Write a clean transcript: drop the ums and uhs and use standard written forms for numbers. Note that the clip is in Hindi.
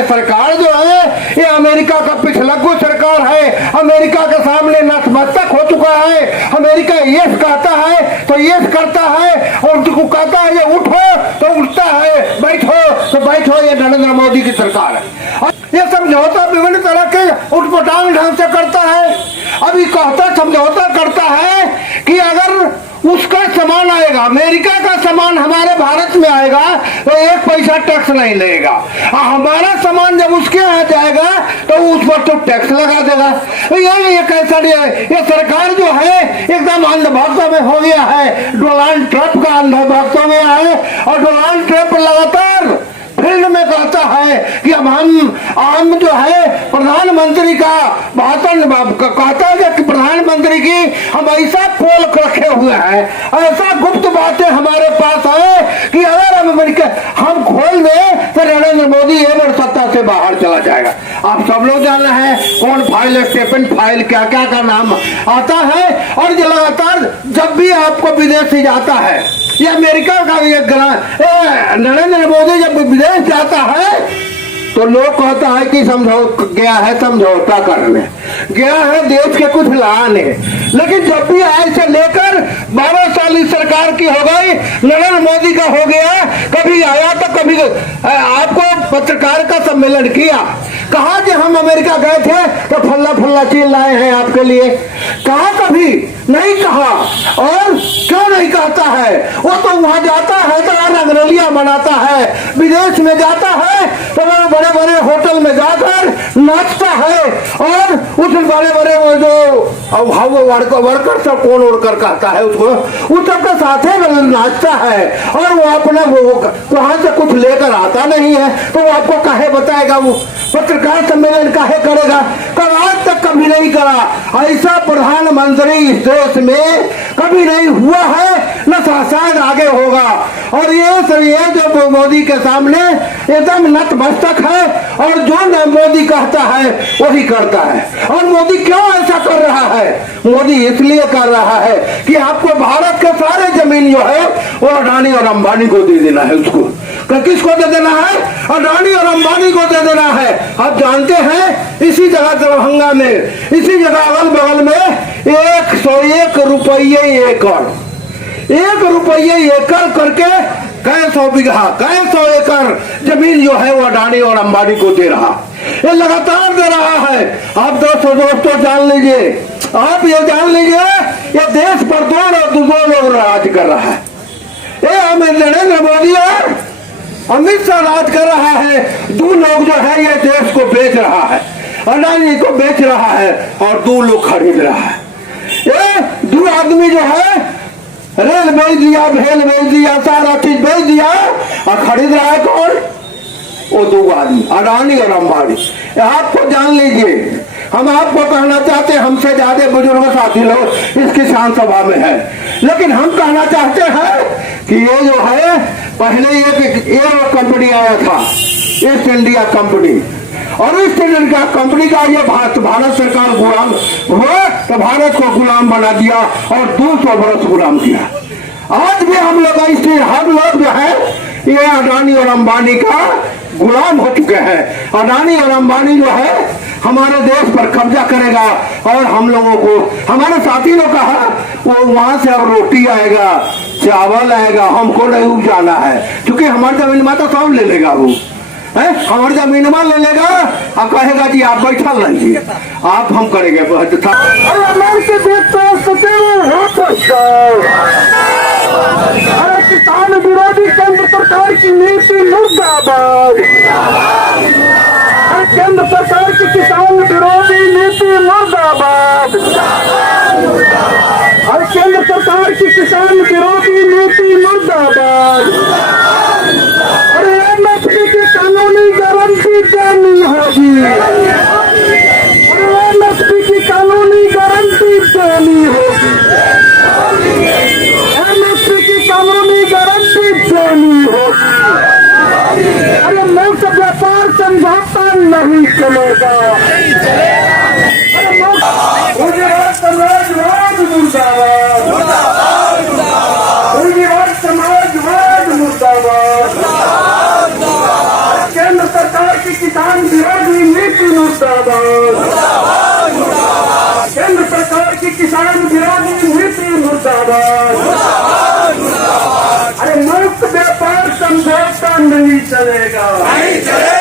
ये सरकार जो है ये अमेरिका का पिछलग्गू सरकार है। अमेरिका के सामने नतमस्तक हो चुका है। अमेरिका यस कहता है तो यस करता है, और उनको कहता है ये उठो तो उठता है, बैठो तो बैठो। ये नरेंद्र मोदी की सरकार है। ये समझौता विभिन्न तरह के उठपटांग ढंग से करता है। अभी कहता समझौता करता है कि अगर उसका सामान आएगा, अमेरिका का सामान हमारे भारत में आएगा तो 1 पैसा टैक्स नहीं लेगा, और हमारा सामान जब उसके यहाँ जाएगा तो उस पर तो टैक्स लगा देगा। तो ये कैसा ये सरकार जो है एकदम अंधभक्तों में हो गया है। डोनाल्ड ट्रंप का अंधभक्तों में है, और डोनाल्ड ट्रंप लगातार फील्ड में कहता है कि अब हम जो है प्रधानमंत्री का भाषण कहता है कि प्रधानमंत्री की हम ऐसा पोल रखे हुए हैं, ऐसा गुप्त बातें हमारे पास है कि अगर हम खोल दें तो नरेंद्र मोदी एक सत्ता से बाहर चला जाएगा। आप सब लोग जान रहे हैं कौन फाइल, स्टेपन फाइल, क्या क्या का नाम आता है। और जो लगातार जब भी आपको विदेश जाता है, ये अमेरिका का नरेंद्र मोदी जब विदेश जाता है तो लोग कहता है कि गया है समझौता करने, गया है देश के कुछ लाने। लेकिन जब भी आज से लेकर 12 साल इस सरकार की हो गई, नरेंद्र मोदी का हो गया, कभी आया तो कभी आपको पत्रकार का सम्मेलन किया, कहा कि हम अमेरिका गए थे तो फल्ला फल्ला चीज लाए हैं आपके लिए, कहा कभी नहीं कहा। और क्यों नहीं कहता है? वो तो वहां जाता है तो रंगरलियां बनाता है, विदेश में जाता है तो बड़े बड़े होटल में जाकर नाचता है, और उस बड़े बड़े वो जो वर्कर सब कौन उड़कर कहता है उसको, उस सबके साथ नाचता है। और वो अपना वहां से कुछ लेकर आता नहीं है, तो वो आपको काहे बताएगा? वो पत्रकार सम्मेलन काहे करेगा? कब आज तक कभी नहीं करा। ऐसा प्रधानमंत्री इस देश में कभी नहीं हुआ है, न शायद आगे होगा। और ये जो मोदी के सामने एकदम नतमस्तक है, और जो न मोदी कहता है वही करता है। और मोदी क्यों ऐसा कर रहा है? मोदी इसलिए कर रहा है कि आपको भारत के सारे जमीन जो है वो अडानी और अंबानी को दे देना है। उसको किसको दे देना है? अडानी और अंबानी को दे देना है। आप जानते हैं इसी जगह दरभंगा में, इसी जगह अगल बगल में 101 रुपये एकड़, 1 रुपये एकड़ करके कई सौ बीघा, कई सौ एकड़ जमीन जो है वो अडानी और अंबानी को दे रहा, ये लगातार दे रहा है। आप दोस्तों जान लीजिए, आप ये जान लीजिए, ये देश पर दो लोग राज कर रहा है। ये नरेंद्र मोदी और अमित शाह राज कर रहा है। 2 लोग जो है ये देश को बेच रहा है, अडानी को बेच रहा है, और 2 लोग खरीद रहा है। ये 2 आदमी जो है रेल बेच दिया, भेल बेच दिया, सारा चीज बेच दिया, और खरीद रहा है कौन? वो 2 आदमी, अडानी और अंबानी। आपको जान लीजिए, हम आपको कहना चाहते हैं, हमसे ज्यादा बुजुर्ग साथी लोग इस किसान सभा में है, लेकिन हम कहना चाहते हैं कि ये जो है पहले ये कंपनी आया था, ईस्ट इंडिया कंपनी, और ईस्ट इंडिया कंपनी का ये भारत सरकार गुलाम हुआ तो भारत को गुलाम बना दिया और 200 वर्ष गुलाम किया। आज भी हम लोग हम लोग जो है ये अडानी और अंबानी का गुलाम हो चुके हैं। अडानी और अंबानी जो है हमारे देश पर कब्जा करेगा, और हम लोगों को, हमारे साथी ने कहा वो वहां से अब रोटी आएगा, चावल आएगा, हमको नहीं उपजाना है, क्योंकि हमारी जमीन में तो सब ले लेगा। वो हमारी जमीन में ले लेगा और कहेगा जी आप बैठा लीजिए, आप हम करेंगे। अरे किसान विरोधी केंद्र सरकार की नीति मुर्दाबाद, केंद्र सरकार की किसान विरोधी नीति मुर्दाबाद, और केंद्र सरकार की किसान विरोधी नीति मुर्दाबाद। अरे एमएसपी की कानूनी गारंटी देनी होगी, अरे एमएसपी की कानूनी गारंटी देनी होगी, एमएसपी की कानूनी गारंटी देनी होगी। अरे मुक्त व्यापार समझौता नहीं चलेगा। गुजरात समाजवाद मुर्दाबाद, गुजरात समाजवाद मुर्दाबाद। केंद्र सरकार की किसान अरे मुक्त व्यापार समझौता नहीं चलेगा, नहीं चलेगा।